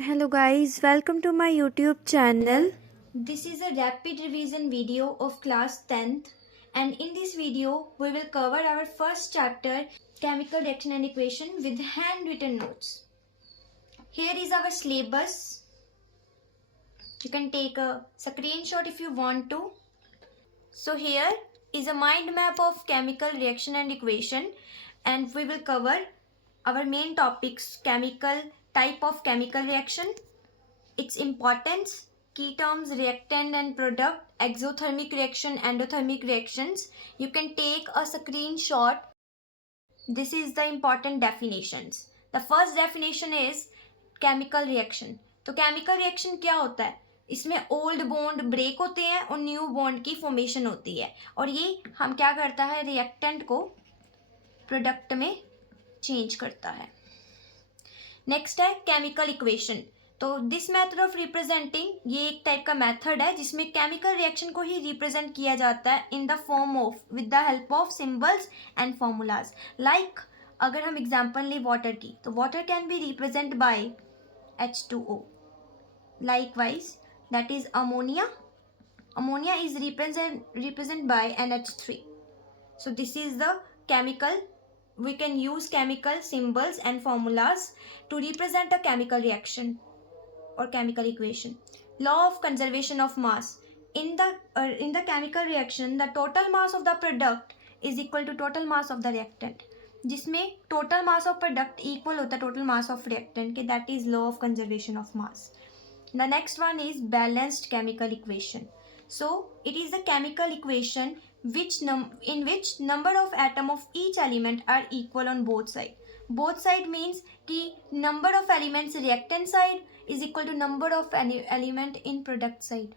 Hello guys, welcome to my YouTube channel. This is a rapid revision video of class 10th, and in this video we will cover our first chapter, chemical reaction and equation, with handwritten notes. Here is our syllabus. You can take a screenshot if you want to. So here is a mind map of chemical reaction and equation, and we will cover our main topics: chemical type of chemical reaction, its importance, key terms, reactant and product, exothermic reaction, endothermic reactions. You can take a screenshot. This is the important definitions. The first definition is chemical reaction. तो chemical reaction क्या होता है? इसमें old bond break होते हैं और new bond की formation होती है, और ये हम क्या करता है, रिएक्टेंट को प्रोडक्ट में चेंज करता है. नेक्स्ट है केमिकल इक्वेशन. तो दिस मेथड ऑफ रिप्रेजेंटिंग, ये एक टाइप का मेथड है जिसमें केमिकल रिएक्शन को ही रिप्रेजेंट किया जाता है in the form of, with the help of symbols and formulas. Like अगर हम एग्जांपल लें वाटर की, तो water can be represent by H2O. Likewise, that is ammonia. Ammonia is represent by NH3. So this is the chemical. We can use chemical symbols and formulas to represent a chemical reaction or chemical equation. Law of conservation of mass. In the chemical reaction, the total mass of the product is equal to total mass of the reactant, जिसमें total mass of product equal होता है total mass of reactant के. that is law of conservation of mass. The next one is balanced chemical equation. So it is the chemical equation in which number of atom of each element are equal on both side. Both side means कि number of elements reactant side is equal to number of element in product side.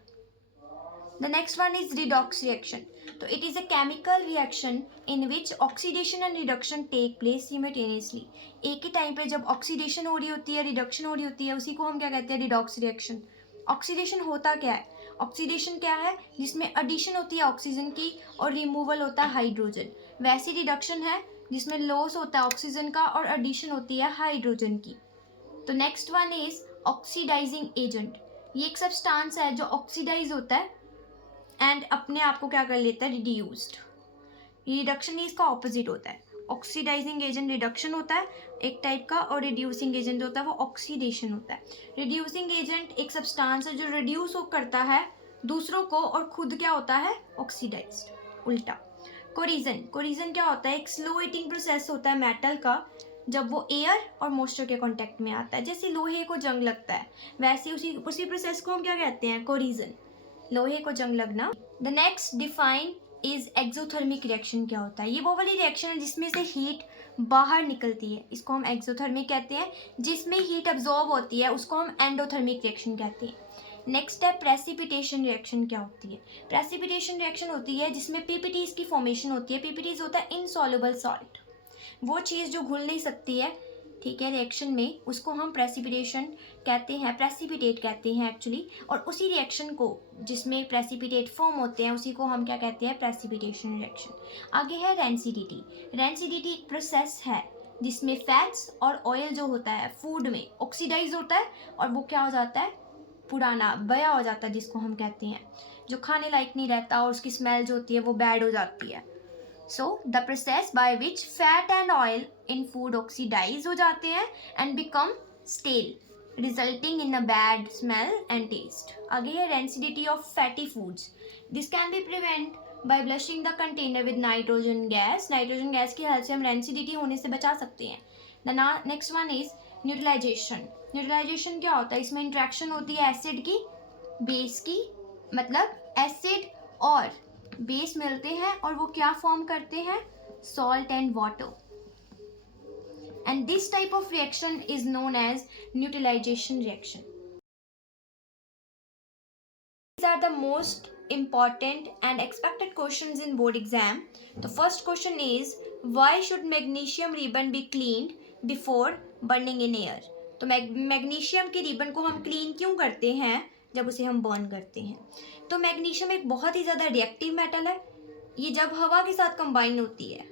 The next one is redox reaction. So it is a chemical reaction in which oxidation and reduction take place simultaneously. एक ही time पे जब oxidation हो रही होती है, reduction हो रही होती है, उसी को हम क्या कहते हैं, रिडॉक्स रिएक्शन. ऑक्सीडेशन होता क्या है? ऑक्सीडेशन क्या है? जिसमें एडिशन होती है ऑक्सीजन की और रिमूवल होता है हाइड्रोजन. वैसी रिडक्शन है जिसमें लॉस होता है ऑक्सीजन का और एडिशन होती है हाइड्रोजन की. तो next one is oxidising agent. ये एक सब्सटेंस है जो ऑक्सीडाइज होता है एंड अपने आप को क्या कर लेता है, रिड्यूस्ड. रिडक्शन इसका ऑपोजिट होता है. ऑक्सीडाइजिंग एजेंट रिडक्शन होता है एक टाइप का, और रिड्यूसिंग एजेंट होता है वो ऑक्सीडेशन होता है. रिड्यूसिंग एजेंट एक सब्सटेंस है जो रिड्यूस करता है दूसरों को और खुद क्या होता है, ऑक्सीडाइज्ड. उल्टा. कोरिजन क्या होता है, एक स्लो हीटिंग प्रोसेस होता है मेटल का जब वो एयर और मॉइस्चर के कांटेक्ट में आता है. जैसे लोहे को जंग लगता है, वैसे उसी प्रोसेस को हम क्या कहते हैं, कोरिजन, लोहे को जंग लगना. The next define is exothermic reaction. क्या होता है, ये वो वाली रिएक्शन है जिसमें से हीट बाहर निकलती है, इसको हम एक्सोथर्मिक कहते हैं. जिसमें हीट अब्जॉर्ब होती है उसको हम एंडोथर्मिक रिएक्शन कहते हैं. नेक्स्ट है प्रेसिपिटेशन रिएक्शन. क्या होती है, प्रेसिपिटेशन रिएक्शन होती है जिसमें पीपीटीज की फॉर्मेशन होती है. पीपीटीज होता है इनसॉल्युबल सॉल्ट, वो चीज़ जो घुल नहीं सकती है, ठीक है, रिएक्शन में, उसको हम प्रेसिपिटेशन कहते हैं, प्रेसिपिटेट कहते हैं एक्चुअली. और उसी रिएक्शन को जिसमें प्रेसिपिटेट फॉर्म होते हैं उसी को हम क्या कहते हैं, प्रेसिपिटेशन रिएक्शन. आगे है रेंसिडिटी. रेंसिडिटी एक प्रोसेस है जिसमें फैट्स और ऑयल जो होता है फूड में ऑक्सीडाइज होता है और वो क्या हो जाता है, पुराना बया हो जाता है, जिसको हम कहते हैं जो खाने लायक नहीं रहता और उसकी स्मेल जो होती है वो बैड हो जाती है. So the process by which fat and oil in food oxidize हो जाते हैं and become stale, resulting in a bad smell and taste. आगे है rancidity of fatty foods. This can be prevented by flushing the container with nitrogen gas. Nitrogen gas की help से हम rancidity होने से बचा सकते हैं. The next one is neutralization. Neutralization क्या होता है, इसमें इंट्रैक्शन होती है एसिड की बेस की, मतलब एसिड और बेस मिलते हैं और वो क्या फॉर्म करते हैं, salt and water. And this type of reaction is known as neutralisation reaction. These are the most important and expected questions in board exam. The first question is, why should magnesium ribbon be cleaned before burning in air? तो magnesium के ribbon को हम clean क्यों करते हैं जब उसे हम बर्न करते हैं. तो मैग्नीशियम एक बहुत ही ज़्यादा रिएक्टिव मेटल है. ये जब हवा के साथ कंबाइन होती है,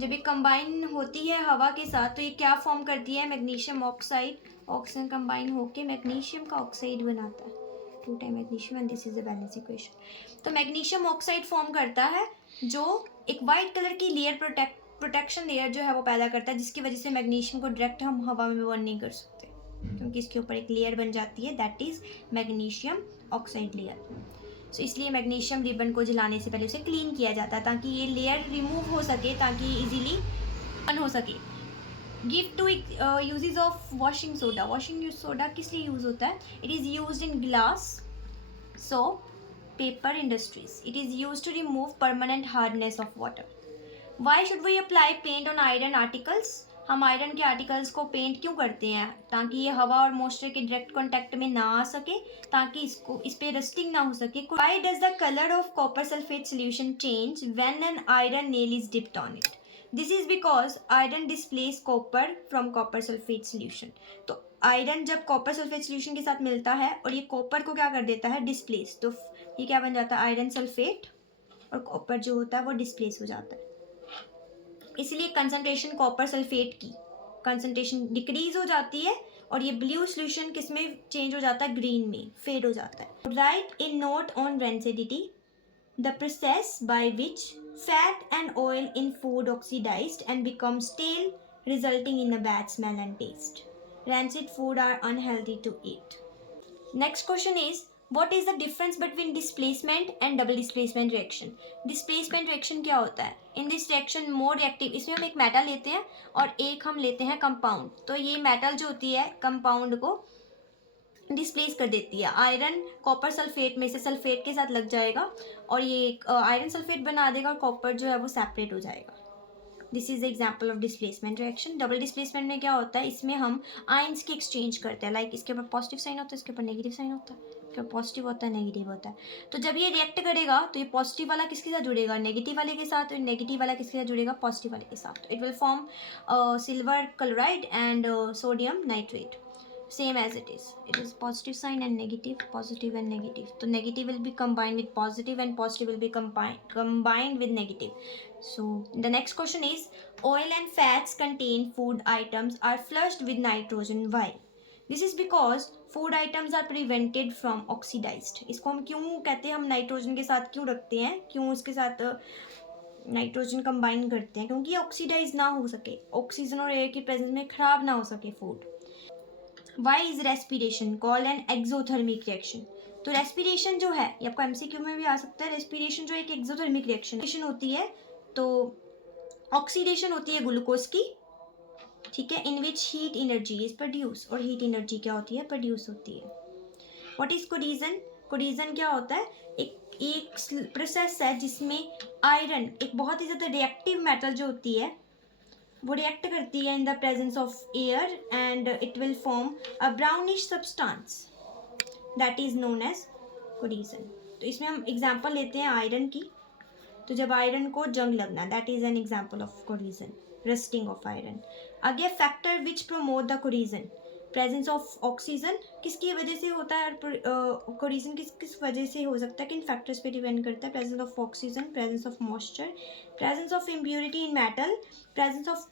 जब ये कंबाइन होती है हवा के साथ, तो ये क्या फॉर्म करती है, मैग्नीशियम ऑक्साइड ऑक्सीजन कंबाइन होके मैग्नीशियम का ऑक्साइड बनाता है, 2 time magnesium, and this is the balance equation. तो मैग्नीशियम ऑक्साइड फॉर्म करता है जो एक वाइट कलर की लेयर प्रोटेक्शन लेयर जो है वो पैदा करता है, जिसकी वजह से मैग्नीशियम को डायरेक्ट हम हवा में बर्न नहीं कर सकते, क्योंकि इसके ऊपर एक लेयर बन जाती है, that is magnesium oxide layer. So इसलिए मैग्नीशियम रिबन को जलाने से पहले उसे क्लीन किया जाता है ताकि ये लेयर रिमूव हो सके, ताकि इजीली बर्न हो सके। Give two uses of washing soda. Washing soda किस लिए यूज होता है? It is use in glass, soap, paper industries. It is used to remove permanent hardness of water. Why should we apply paint on iron articles? हम iron के articles को paint क्यों करते हैं? ताकि ये हवा और मॉइस्चर के डायरेक्ट कांटेक्ट में ना आ सके, ताकि इस पे रस्टिंग ना हो सके। Why does the color of copper sulfate solution change when an iron nail is dipped on it? This is because iron displaces copper from copper sulfate solution. तो आयरन जब कॉपर सल्फेट सोल्यूशन के साथ मिलता है और ये copper को क्या कर देता है? डिस्प्लेस। तो ये क्या बन जाता है? आयरन सल्फेट, और कॉपर जो होता है वो डिस्प्लेस हो जाता है। इसलिए कंसंट्रेशन कॉपर सल्फेट की कंसंट्रेशन डिक्रीज हो जाती है, और ये ब्लू सोल्यूशन किस में चेंज हो जाता है? ग्रीन में फेड हो जाता है। Right A note on rancidity. The process by which fat and oil in food oxidized and become stale, resulting in a bad smell and taste. Rancid food are unhealthy to eat. Next question is, what is the difference between displacement and double displacement reaction? Displacement reaction क्या होता है? In this reaction more reactive, इसमें हम एक metal लेते हैं और एक हम लेते हैं कंपाउंड। तो ये मेटल जो होती है कंपाउंड को डिस्प्लेस कर देती है। आयरन कॉपर सल्फेट में से सल्फेट के साथ लग जाएगा और ये आयरन सल्फेट बना देगा, और कॉपर जो है वो सेपरेट हो जाएगा। This is example of displacement reaction. Double displacement में क्या होता है? इसमें हम आयंस की एक्सचेंज करते हैं। लाइक इसके ऊपर पॉजिटिव साइन होता है, इसके ऊपर नेगेटिव साइन होता है, इसके ऊपर पॉजिटिव होता है, नेगेटिव होता है। तो जब ये रिएक्ट करेगा तो ये पॉजिटिव वाला किसके साथ जुड़ेगा? नेगेटिव वाले के साथ, और नेगेटिव वाला किसके साथ जुड़ेगा? पॉजिटिव वाले के साथ। It will form silver chloride and sodium nitrate, same as it is positive sign and negative, positive and negative. So negative will be combined with positive and positive will be combined with negative. So the next question is, oil and fats contain food items are flushed with nitrogen. Why? This is because food items are prevented from oxidized. इसको हम क्यों कहते हैं? हम nitrogen के साथ क्यों रखते हैं? क्यों उसके साथ नाइट्रोजन कंबाइन करते हैं? क्योंकि ऑक्सीडाइज ना हो सके, ऑक्सीजन और एयर की प्रेजेंस में खराब ना हो सके food. Why is respiration called an exothermic reaction? तो रेस्पिरेशन जो है, ये आपको एमसीक्यू में भी आ सकता है। रेस्पिरेशन जो एक एक्सोथर्मिक रिएक्शन होती है, तो ऑक्सीडेशन होती है ग्लूकोज की, ठीक है, in which heat energy is produce, और हीट एनर्जी क्या होती है? प्रोड्यूस होती है। What is corrosion? कोरिजन क्या होता है? एक प्रोसेस है जिसमें आयरन, एक बहुत ही ज़्यादा रिएक्टिव मेटल जो होती है, वो रिएक्ट करती है in the presence of air, and it will form a brownish substance that is known as corrosion. तो इसमें हम एग्जांपल लेते हैं आयरन की। तो जब आयरन को जंग लगना, that is an example of corrosion, rusting of iron. Again factor which promote the corrosion, presence of oxygen किसकी वजह से होता है? कोरिजन किस वजह से हो सकता है? किन फैक्टर्स पे डिपेंड करता है? Presence of oxygen, presence of moisture, presence of impurity in metal, presence of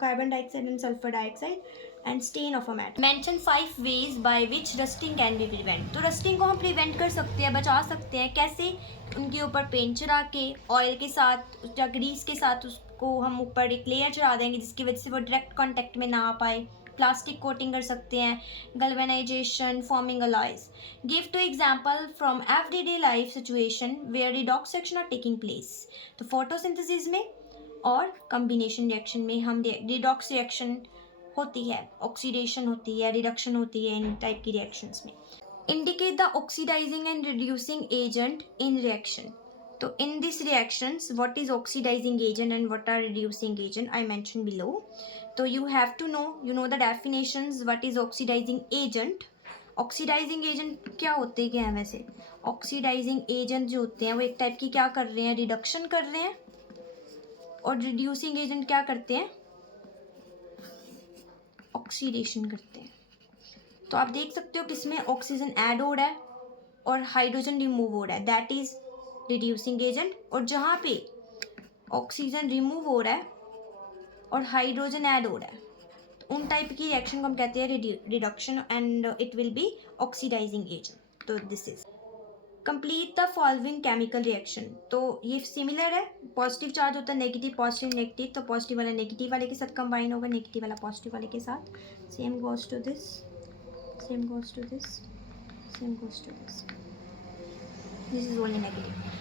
carbon dioxide and sulfur dioxide, and stain of a metal. Mention 5 ways by which rusting can be prevent. तो rusting को हम prevent कर सकते हैं, बचा सकते हैं। कैसे? उनके ऊपर पेंट चढ़ा के, ऑयल के साथ या ग्रीस के साथ उसको हम ऊपर एक लेयर चढ़ा देंगे जिसकी वजह से वो डायरेक्ट कॉन्टेक्ट में ना आ पाए। प्लास्टिक कोटिंग कर सकते हैं, galvanisation, forming alloys. Give two example from everyday life situation where redox reaction are taking place. तो फोटोसिंथेसिस में और कम्बिनेशन रिएक्शन में हम रिडॉक्स रिएक्शन होती है, ऑक्सीडेशन होती है, रिडक्शन होती है इन टाइप की रिएक्शंस में। Indicate the oxidising and reducing agent in reaction. तो in this reactions what is oxidising agent and what are reducing agent, I mention below. तो you have to know the definitions. What is oxidising agent? Oxidising agent क्या होते हैं? वैसे oxidising agent जो होते हैं वो एक टाइप की क्या कर रहे हैं? रिडक्शन कर रहे हैं। और रिड्यूसिंग एजेंट क्या करते हैं? ऑक्सीडेशन करते हैं। तो आप देख सकते हो किसमें ऑक्सीजन ऐड हो रहा है और हाइड्रोजन रिमूव हो रहा है, दैट इज रिड्यूसिंग एजेंट। और जहाँ पे ऑक्सीजन रिमूव हो रहा है और हाइड्रोजन ऐड हो रहा है, तो उन टाइप की रिएक्शन को हम कहते हैं reduction and it will be oxidising agent. तो this is complete the following chemical reaction. तो ये सिमिलर है, पॉजिटिव चार्ज होता है, नेगेटिव पॉजिटिव नेगेटिव, तो पॉजिटिव वाला नेगेटिव वाले के साथ कंबाइन होगा, नेगेटिव वाला पॉजिटिव वाले के साथ। Same goes to this, same goes to this, same goes to this, this is only negative.